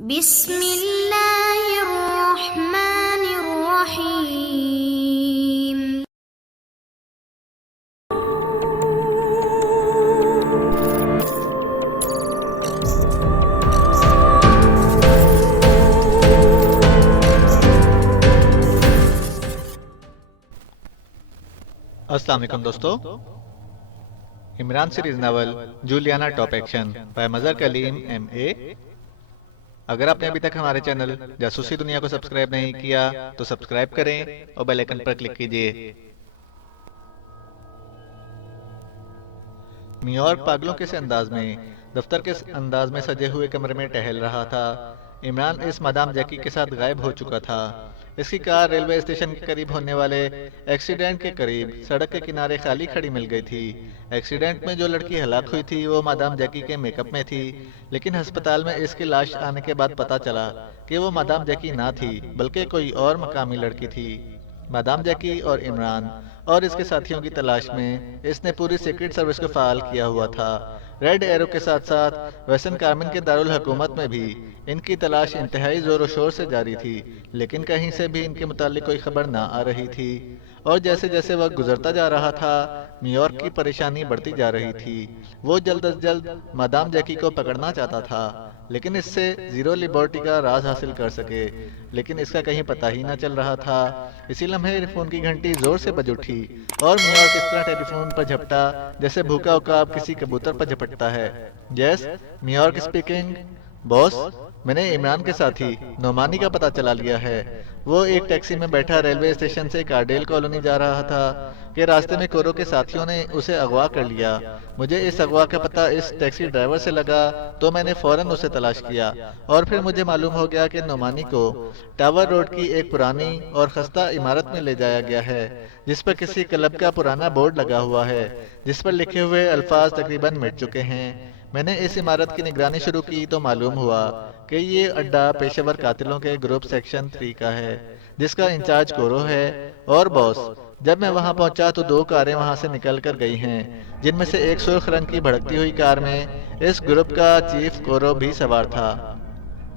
बिस्मिल्लाहिर्रहमानिर्रहीम। अस्सलाम वालेकुम दोस्तों। Imran series novel Juliana top action by Mazhar Kaleem MA। अगर आपने अभी तक हमारे चैनल जासूसी दुनिया को सब्सक्राइब नहीं किया तो सब्सक्राइब करें और बेल आइकन पर क्लिक कीजिए। न्यूयॉर्क पागलों के से अंदाज में दफ्तर के अंदाज में सजे हुए कमरे में टहल रहा था। इमरान इस मदाम जैकी के साथ गायब हो चुका था। इसकी कार रेलवे स्टेशन के करीब होने वाले एक्सीडेंट के करीब सड़क के किनारे खाली खड़ी मिल गई थी। एक्सीडेंट में जो लड़की हलाक हुई थी वो मदाम जैकी के मेकअप में थी, लेकिन अस्पताल में इसकी लाश आने के बाद पता चला कि वो मदाम जैकी ना थी बल्कि कोई और मकामी लड़की थी। मदाम जैकी और इमरान और इसके साथियों की तलाश में इसने पूरी सीक्रेट सर्विस को फाल किया हुआ था। रेड एरो के साथ साथ वेस्टर्न कार्मिन के दारुल हुकूमत में भी इनकी तलाश इंतहाई जोर शोर से जारी थी, लेकिन कहीं से भी इनके मुतालिक कोई खबर ना आ रही थी। और जैसे जैसे वक्त गुजरता जा रहा था, न्यूयॉर्क की परेशानी बढ़ती जा रही थी। वो जल्द अज जल्द मदाम जैकी को पकड़ना चाहता था, लेकिन इससे जीरो लिबर्टी का राज हासिल कर सके, लेकिन इसका कहीं पता ही ना चल रहा था। इसी लम्हे फोन की घंटी जोर से बज उठी और न्यूयॉर्क इस तरह टेलीफोन पर झपटा जैसे भूखा उकाब किसी कबूतर पर झपटता है। Yes, New York speaking. बॉस, मैंने इमरान के साथी नोमानी का पता चला लिया है। वो एक टैक्सी में बैठा रेलवे स्टेशन से कार्डेल कॉलोनी जा रहा था कि रास्ते में कोरो के साथियों ने उसे अगवा कर लिया। मुझे इस अगवा का पता इस टैक्सी ड्राइवर से लगा तो मैंने फौरन उसे तलाश किया और फिर मुझे मालूम हो गया कि नोमानी को टावर रोड की एक पुरानी और खस्ता इमारत में ले जाया गया है, जिस पर किसी क्लब का पुराना बोर्ड लगा हुआ है जिस पर लिखे हुए अल्फाज तकरीबन मिट चुके हैं। मैंने इस इमारत की निगरानी शुरू की तो मालूम हुआ कि ये अड्डा पेशेवर कातिलों के ग्रुप सेक्शन 3 का है, जिसका इंचार्ज कोरो है। और बॉस, जब मैं वहां पहुंचा तो 2 कारें वहां से निकल कर गई हैं, जिनमें से एक सुर्ख रंग की भड़कती हुई कार में इस ग्रुप का चीफ कोरो भी सवार था।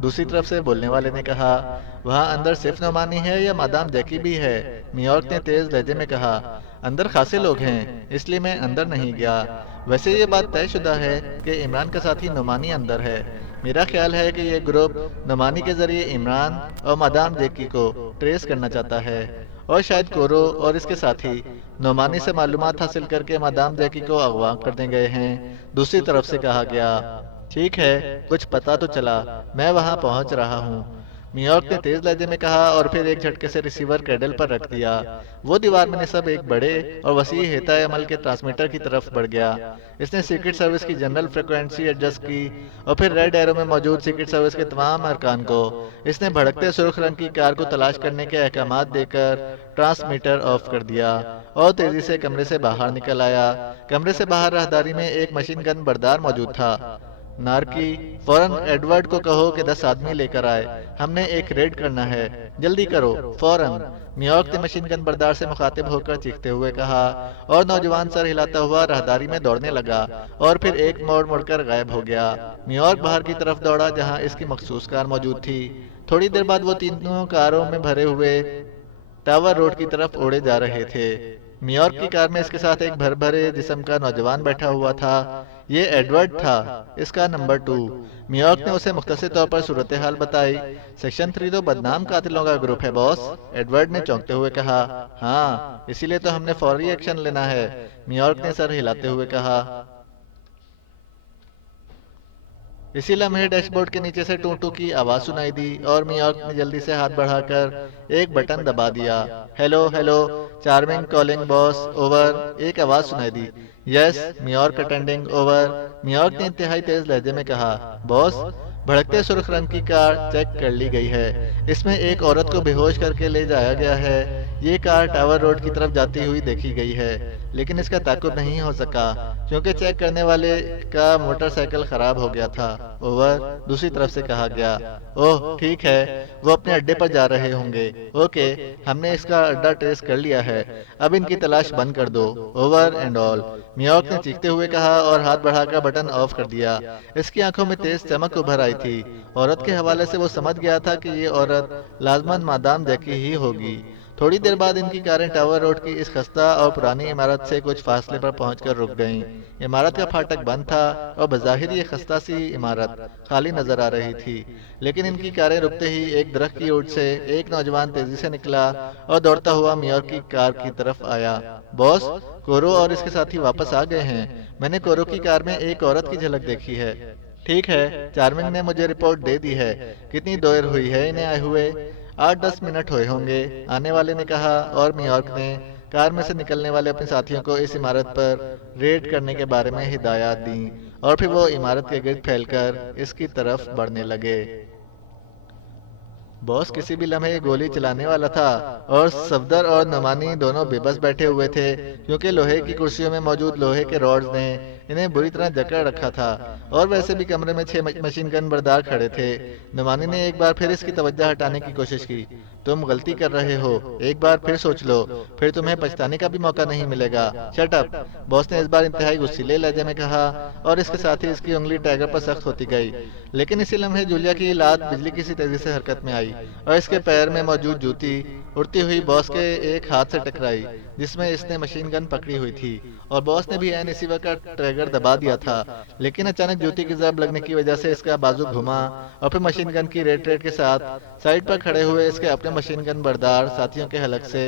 दूसरी तरफ से बोलने वाले ने कहा, वहाँ अंदर सिर्फ नोमानी है या मादाम जैकी भी है? न्यूयॉर्क ने तेज लहजे में कहा, अंदर खासे लोग हैं, इसलिए मैं अंदर नहीं गया। वैसे ये बात तयशुदा है कि इमरान का साथी नोमानी अंदर है। मेरा ख्याल है कि ये ग्रुप नोमानी के जरिए इमरान और मादाम जैकी को ट्रेस करना चाहता है, और शायद कोरो और इसके साथी नोमानी से मालूमात हासिल करके मादाम जैकी को अगवा करने गए हैं। दूसरी तरफ से कहा गया, ठीक है, कुछ पता तो चला, मैं वहां पहुंच रहा हूँ। न्यूयॉर्क ने तेज लहजे में कहा और फिर एक झटके से रिसीवर कैडल पर रख दिया। वो दीवार में सब एक बड़े और वसी हेता अमल के ट्रांसमीटर की तरफ बढ़ गया। इसने सीक्रेट सर्विस की जनरल फ्रिक्वेंसी एडजस्ट की और फिर रेड एरो में मौजूद सीक्रेट सर्विस के तमाम अरकान को इसने भड़कते सुर्ख रंग की कार को तलाश करने के अहकामात देकर ट्रांसमीटर ऑफ कर दिया और तेजी से कमरे से बाहर निकल आया। कमरे से बाहर राहदारी में एक मशीन गन बरदार मौजूद था। नारकी, फौरन एडवर्ड को कहो कि 10 आदमी लेकर आए, हमने एक रेड करना है, जल्दी करो, फौरन। न्यूयॉर्क ने मशीन गन बरदार से मुखातिब होकर चीखते हुए कहा और नौजवान सर हिलाता हुआ राहदारी में दौड़ने लगा और फिर एक मोड़ मुड़कर गायब हो गया। न्यूयॉर्क बाहर की तरफ दौड़ा जहां इसकी मखसूस कार मौजूद थी। थोड़ी देर बाद वो तीनों कारों में भरे हुए टावर रोड की तरफ उड़े जा रहे थे। न्यूयॉर्क की कार में इसके साथ एक भरे जिस्म का नौजवान बैठा हुआ था। ये एडवर्ड था, इसका नंबर 2। न्यूयॉर्क ने उसे मुख्तसर तौर पर सूरत हाल बताई। सेक्शन 3 तो बदनाम कातिलों का ग्रुप है बॉस, एडवर्ड ने चौंकते हुए कहा। हाँ, इसीलिए तो हमने फौरी एक्शन लेना है, न्यूयॉर्क ने सर हिलाते हुए कहा। इसी लम्हे डैशबोर्ड के नीचे से टू टू की आवाज सुनाई दी और न्यूयॉर्क ने जल्दी से हाथ बढ़ाकर एक बटन दबा दिया। Hello hello, charming calling boss, over, एक आवाज सुनाई दी। Yes, New York attending, over, New York ने इंतहाई तेज लहजे में कहा। बॉस, भड़कते सुर्ख रंग की कार चेक कर ली गई है, इसमें एक औरत को बेहोश करके ले जाया गया है। ये कार टावर रोड की तरफ जाती हुई देखी गई है। लेकिन इसका ताक़ुब नहीं हो सका क्योंकि चेक करने वाले का मोटरसाइकिल खराब हो गया था। ओवर, दूसरी तरफ से कहा गया। ओह ठीक है, वो अपने अड्डे पर जा रहे होंगे। ओके, हमने इसका अड्डा ट्रेस कर लिया है, अब इनकी तलाश बंद कर दो। ओवर एंड ऑल, मियाक ने चीखते हुए कहा और हाथ बढ़ाकर बटन ऑफ कर दिया। इसकी आंखों में तेज चमक उभर आई थी। औरत के हवाले से वो समझ गया था कि ये औरत लाजमन मादाम जैकी ही होगी। थोड़ी देर बाद इनकी कारें टावर रोड की इस खस्ता और पुरानी इमारत से कुछ फासले पर पहुंचकर रुक गईं। इमारत का फाटक बंद था और बज़ाहिर ये खस्ता सी इमारत खाली नजर आ रही थी। लेकिन इनकी कारें रुकते ही एक दरख्त की ओट से एक नौजवान तेजी से निकला और दौड़ता हुआ मियार की कार की तरफ आया। बॉस, कोरो और इसके साथी वापस आ गए हैं। मैंने कोरो की कार में एक औरत की झलक देखी है। ठीक है, चार्मिंग ने मुझे रिपोर्ट दे दी है। कितनी देर हुई है इन्हें आए हुए? 8-10 मिनट हुए होंगे, आने वाले ने कहा। और न्यूयॉर्क ने कार में से निकलने वाले अपने साथियों को इस इमारत पर रेड करने के बारे में हिदायत दी और फिर वो इमारत के गिर्द फैलकर इसकी तरफ बढ़ने लगे। बॉस किसी भी लम्हे गोली चलाने वाला था और सफदर और नमानी दोनों बेबस बैठे हुए थे क्योंकि लोहे की कुर्सियों में मौजूद लोहे के रॉड्स ने इन्हें बुरी तरह जकड़ रखा था। और वैसे भी कमरे में 6 मशीन गन बरदार खड़े थे। नमानी ने एक बार फिर इसकी तवज्जो हटाने की कोशिश की। तुम गलती कर रहे हो, एक बार फिर सोच लो, फिर तुम्हें पछताने का भी मौका नहीं मिलेगा। शट अप, बॉस ने इस बार इंतहाई गुस्सीले लहजे में कहा और इसके साथ ही इसकी उंगली टैगर पर सख्त होती गई। लेकिन इसी लम्हे जूलिया की लात बिजली की सी तेजी से हरकत में आई और इसके पैर में मौजूद जूती उड़ती हुई बॉस के एक हाथ से टकराई जिसमें इसने मशीन गन पकड़ी हुई थी। और बॉस ने भी ऐन इसी वक्त ट्रिगर दबा दिया था। लेकिन अचानक जूती की जब लगने की वजह से इसका बाजू घुमा और फिर मशीन गन की रेड के साथ साइड पर खड़े हुए इसके अपने मशीन गन बरदार साथियों के हलक से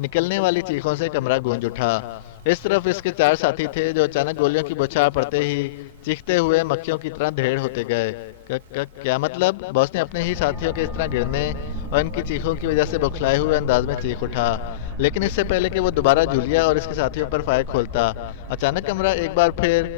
निकलने वाली चीखों से कमरा गूंज उठा। इस तरफ इसके 4 साथी थे जो अचानक गोलियों की बौछार पड़ते ही चीखते हुए मक्खियों की तरह ढेर होते गए। क्या मतलब? बॉस ने अपने ही साथियों के इस तरह गिरने और इनकी चीखों की वजह से बौखलाए हुए अंदाज में चीख उठा। लेकिन इससे पहले कि वो दोबारा जूलिया और इसके साथियों पर फायर खोलता, अचानक कमरा एक बार फिर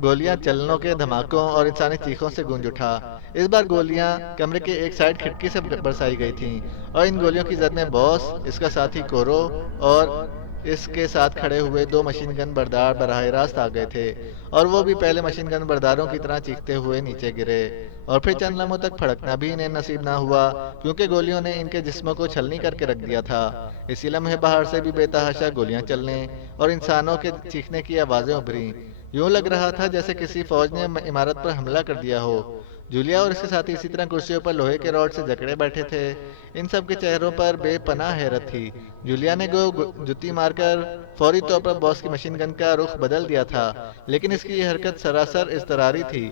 गोलियां चलनों के धमाकों और इंसानी चीखों से गूंज उठा। इस बार गोलियां कमरे के एक साइड खिड़की से बरसाई गई थीं और इन गोलियों की जद में बॉस, इसका साथी कोरो और इसके साथ खड़े हुए 2 मशीन गन बरदार बराह रास्त आ गए थे और वो भी पहले मशीन गन बरदारों की तरह चीखते हुए नीचे गिरे। और फिर चंद लम्हों तक फड़कना भी इन्हें नसीब ना हुआ क्योंकि गोलियों ने इनके जिस्मों को छलनी करके रख दिया था। इसी लम्हे बाहर से भी बेतहाशा गोलियां चलने और इंसानों के चीखने की आवाजें उभरी। यूं लग रहा था जैसे किसी फौज ने इमारत पर हमला कर दिया हो। जूलिया और इसके साथी इसी तरह कुर्सियों पर लोहे के रॉड से जकड़े बैठे थे। इन सब के चेहरों पर बेपनाह हैरत थी। जूलिया ने जुत्ती मारकर फौरी तौर पर बॉस की मशीन गन का रुख बदल दिया था, लेकिन इसकी यह हरकत सरासर इज़्तिरारी थी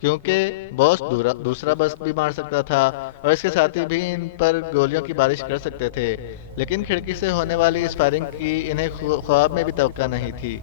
क्योंकि बॉस दूसरा बस भी मार सकता था और इसके साथी भी इन पर गोलियों की बारिश कर सकते थे। लेकिन खिड़की से होने वाली इस फायरिंग की इन्हें ख्वाब में भी तवक्का नहीं थी।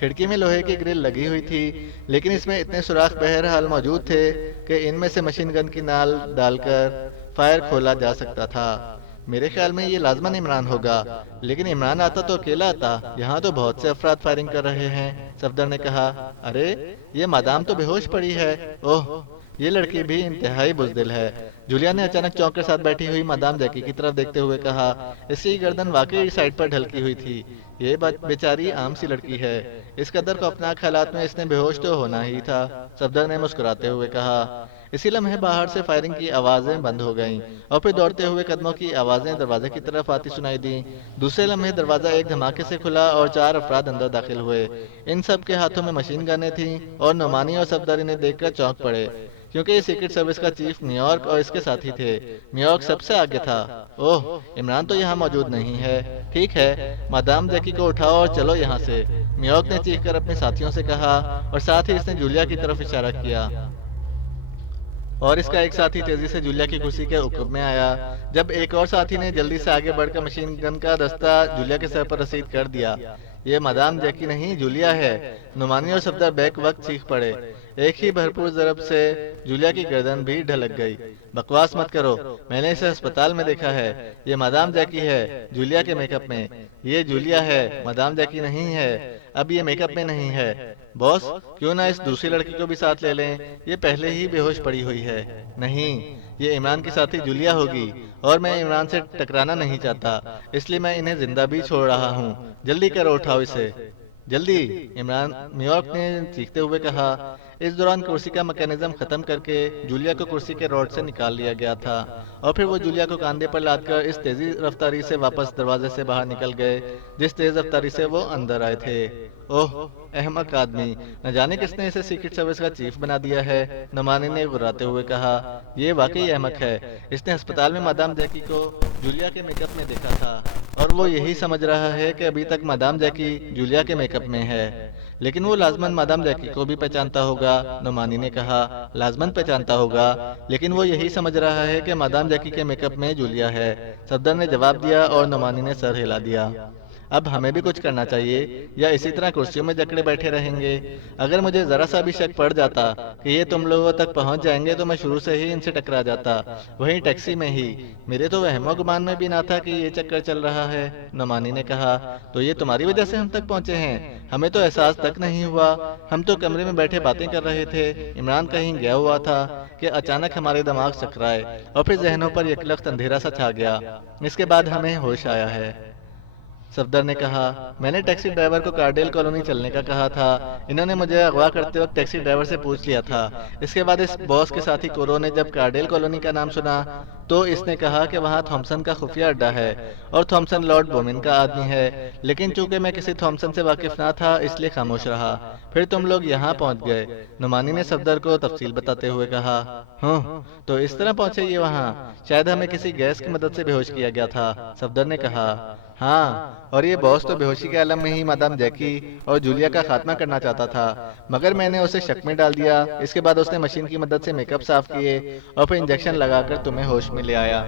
खिड़की में लोहे की ग्रिल लगी हुई थी, लेकिन इसमें इतने सुराख बहरहाल मौजूद थे कि इनमें से मशीन गन की नाल डालकर फायर खोला जा सकता था। मेरे ख्याल में ये लाजमन इमरान होगा, लेकिन इमरान आता तो अकेला आता। यहाँ तो बहुत से अफराद फायरिंग कर रहे हैं, सफदर ने कहा। अरे, ये मादाम तो बेहोश पड़ी है। ओह, ये लड़की भी इंतहाई बुजदिल है। जूलिया ने अचानक चौंक के साथ बैठी हुई मादाम जैकी की तरफ देखते हुए कहा। इसकी गर्दन वाकई साइड पर ढलकी हुई थी। ये बेचारी आम सी लड़की है। इस कदर खौफनाक हालात में इसने बेहोश तो होना ही था, सफदर ने मुस्कुराते हुए कहा। इसी लम्हे बाहर से फायरिंग की आवाजें बंद हो गईं और फिर दौड़ते हुए कदमों की आवाजें दरवाजे की तरफ आती सुनाई दी। दूसरे लम्हे दरवाजा एक धमाके से खुला और 4 अफराद अंदर दाखिल हुए। इन सब के हाथों में मशीन गनें थीं और नोमानी और सफदर इन्हें देखकर चौंक पड़े क्योंकि ये सीक्रेट सर्विस का चीफ न्यूयॉर्क और इसके साथी थे। न्यूयॉर्क सबसे आगे था। ओह, इमरान तो यहाँ मौजूद नहीं है। ठीक है, मादाम जैकी को उठाओ और चलो यहाँ से, न्यूयॉर्क ने चीख कर अपने साथियों से कहा और साथ ही इसने जूलिया की तरफ इशारा किया। और इसका एक साथी तेजी से जूलिया की कुर्सी के उकब में आया जब एक और साथी ने जल्दी से आगे बढ़कर मशीन गन का दस्ता जूलिया के सर पर रसीद कर दिया। ये मादाम जैकी नहीं, जूलिया है। नुमानी और सफदर बैक वक्त चीख पड़े। एक ही भरपूर जरब से जूलिया की गर्दन भी ढलक गई। बकवास मत करो, मैंने इसे अस्पताल में देखा है। ये मादाम जैकी है, जूलिया के मेकअप में। ये जूलिया है, मादाम जैकी नहीं है। अब ये मेकअप में नहीं है। बॉस, क्यों ना इस दूसरी लड़की को भी साथ ले लें, ये पहले ही बेहोश पड़ी हुई है। नहीं, ये इमरान की साथी जूलिया होगी और मैं इमरान से टकराना नहीं चाहता, इसलिए मैं इन्हें जिंदा भी छोड़ रहा हूँ। जल्दी करो, उठाओ इसे जल्दी, इमरान न्यूयॉर्क ने चीखते हुए कहा। इस दौरान कुर्सी का मैकेनिज्म खत्म करके जूलिया को कुर्सी के रॉड से निकाल लिया गया था और फिर वो जूलिया को कंधे पर लादकर इस तेजी रफ्तारी से वापस दरवाजे से बाहर निकल गए जिस तेज रफ्तारी से वो अंदर आए थे। ओह, अहमक आदमी, न जाने किसने इसे सीक्रेट सर्विस का चीफ बना दिया है, नुमानी ने गुर्राते हुए कहा। ये वाकई अहमक है। इसने अस्पताल में मादाम जैकी को जूलिया के मेकअप में देखा था और वो यही समझ रहा है कि अभी तक मादाम जैकी जूलिया के मेकअप में है। लेकिन वो लाजमन मादाम जैकी को भी पहचानता होगा, नुमानी ने कहा। लाजमन पहचानता होगा, लेकिन वो यही समझ रहा है कि मादाम जैकी के मेकअप में जूलिया है, सफदर ने जवाब दिया और नुमानी ने सर हिला दिया। अब हमें भी कुछ करना चाहिए या इसी तरह कुर्सियों में जकड़े बैठे रहेंगे। अगर मुझे जरा सा भी शक पड़ जाता कि ये तुम लोगों तक पहुंच जाएंगे तो मैं शुरू से ही इनसे टकरा जाता, वहीं टैक्सी में ही। मेरे तो वहमो गुमान में भी ना था कि ये चक्कर चल रहा है, नुमानी ने कहा। तो ये तुम्हारी वजह से हम तक पहुंचे हैं? हमें तो एहसास तक नहीं हुआ। हम तो कमरे में बैठे बातें कर रहे थे, इमरान कहीं गया हुआ था कि अचानक हमारे दिमाग चकराए और फिर जहनों पर यकलख्त अंधेरा सा छा गया। इसके बाद हमें होश आया है, सफदर ने कहा। मैंने टैक्सी ड्राइवर को कार्डेल कॉलोनी चलने का कहा था। इन्होंने मुझे अगवा करते वक्त टैक्सी ड्राइवर से पूछ लिया था। इसके बाद इस बॉस के साथी कोरो ने जब कार्डेल कॉलोनी का नाम सुना तो इसने कहा कि वहाँ थॉमसन का खुफिया अड्डा है और थॉमसन लॉर्ड बोमिन का आदमी है। लेकिन चूंकि मैं किसी थॉमसन से वाकिफ ना था इसलिए खामोश रहा। फिर तुम लोग यहाँ पहुँच गए, नुमानी ने सफदर को तफसील बताते हुए कहा। हाँ, तो इस तरह पहुंचे ये वहाँ? शायद हमें किसी गैस की मदद से बेहोश किया गया था, सफदर ने कहा। हाँ, और ये बॉस तो बेहोशी के आलम में ही मादाम जैकी और जूलिया का खात्मा करना चाहता था, मगर मैंने उसे शक में डाल दिया। इसके बाद उसने मशीन की मदद से मेकअप साफ किए और फिर इंजेक्शन लगाकर तुम्हें होश में ले आया,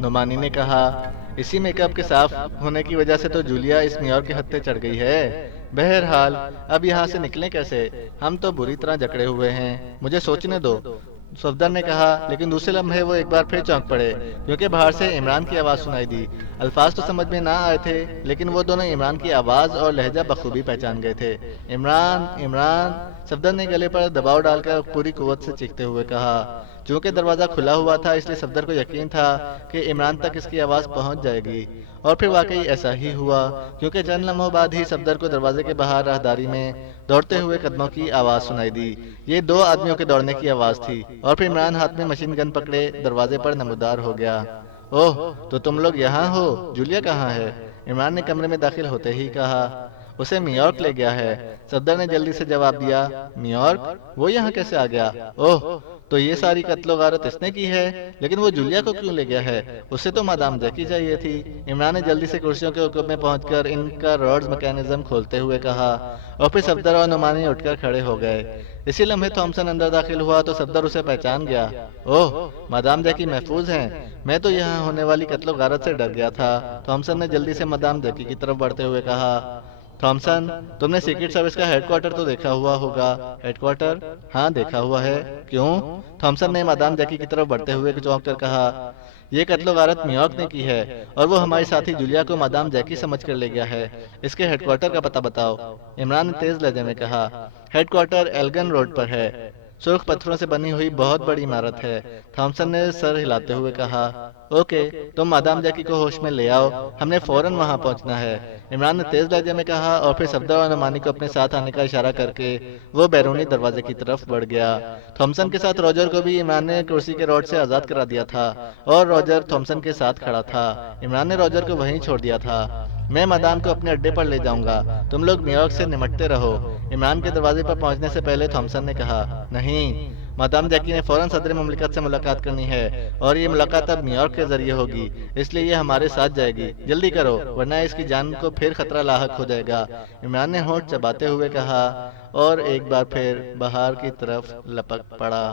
नुमानी ने कहा। इसी मेकअप के साफ होने की वजह से तो जूलिया इस न्यूयॉर्क के हत्थे चढ़ गई है। बहरहाल, अब यहाँ से निकलें कैसे? हम तो बुरी तरह जकड़े हुए हैं। मुझे सोचने दो, सफदर ने कहा। लेकिन दूसरे लम्हे वो एक बार फिर चौंक पड़े क्योंकि बाहर से इमरान की आवाज़ सुनाई दी। अल्फाज तो समझ में ना आए थे, लेकिन वो दोनों इमरान की आवाज़ और लहजा बखूबी पहचान गए थे। इमरान, इमरान, सफदर ने गले पर दबाव डालकर पूरी कुव्वत से चीखते हुए कहा। चूंकि दरवाज़ा खुला हुआ था इसलिए सफदर को यकीन था कि इमरान तक इसकी आवाज़ पहुंच जाएगी और फिर वाकई ऐसा ही हुआ क्योंकि चंद लम्हों बाद ही सफदर को दरवाजे के बाहर राहदारी में दौड़ते हुए कदमों की आवाज़ सुनाई दी। ये दो आदमियों के दौड़ने की आवाज़ थी और फिर इमरान हाथ में मशीन गन पकड़े दरवाजे पर नमूदार हो गया। ओह, तो तुम लोग यहाँ हो? जूलिया कहाँ है? इमरान ने कमरे में दाखिल होते ही कहा। उसे न्यूयॉर्क ले गया है, सफदर ने जल्दी से जवाब दिया। न्यूयॉर्क? वो यहाँ कैसे आ गया? ओह, तो ये सारी कत्लो गारत इसने की है। लेकिन वो जूलिया को क्यों ले गया है? उसे तो मादाम जैकी चाहिए थी। इमरान ने जल्दी से कुर्सियों के हुक्म में पहुंचकर इनका रॉड्स मैकेनिज्म खोलते हुए कहा और फिर सफदर और नुमानी उठकर खड़े हो गए। इसी लम्हे थॉमसन अंदर दाखिल हुआ तो सफदर उसे पहचान गया। ओह, मादाम जैकी महफूज हैं। मैं तो यहाँ होने वाली कत्लो गारत से डर गया था, थॉमसन ने जल्दी से मादाम जैकी की तरफ बढ़ते हुए कहा। थॉमसन, तुमने सीक्रेट सर्विस का हेडक्वार्टर तो देखा हुआ होगा? हेडक्वार्टर? हाँ, देखा हुआ है। क्यों? थॉमसन ने मादाम जैकी की तरफ बढ़ते हुए चौंक कर कहा। ये कत्लो गारत न्यूयॉर्क ने की है और वो हमारी साथी जूलिया को मादाम जैकी समझ कर ले गया है। इसके हेडक्वार्टर का पता बताओ, इमरान ने तेज लहजे में कहा। हेडक्वार्टर एल्गन रोड पर है, सुर्ख पत्थरों से बनी हुई बहुत बड़ी इमारत है, थॉमसन ने सर हिलाते हुए कहा। ओके, तुम मादाम जैकी को होश में ले आओ, हमने फौरन वहां पहुंचना है, इमरान ने तेज लहजे में कहा और फिर सफदर और नुमानी को अपने साथ आने का इशारा करके वो बैरूनी दरवाजे की तरफ बढ़ गया। थॉमसन के साथ रॉजर को भी इमरान ने कुर्सी के रॉड से आजाद करा दिया था और रॉजर थॉमसन के साथ खड़ा था। इमरान ने रॉजर को वहीं छोड़ दिया था। मैं मादाम को अपने अड्डे पर ले जाऊंगा, तुम लोग न्यूयॉर्क से निमटते रहो, इमरान के दरवाजे पर पहुंचने से पहले थॉमसन ने कहा। नहीं, मादाम जैकी ने फौरन सदर ममलिकत से मुलाकात करनी है और ये मुलाकात अब न्यूयॉर्क के जरिए होगी, इसलिए ये हमारे साथ जाएगी। जल्दी करो वरना इसकी जान को फिर खतरा लाहक हो जाएगा, इमरान ने होंठ चबाते हुए कहा और एक बार फिर बाहर की तरफ लपक पड़ा।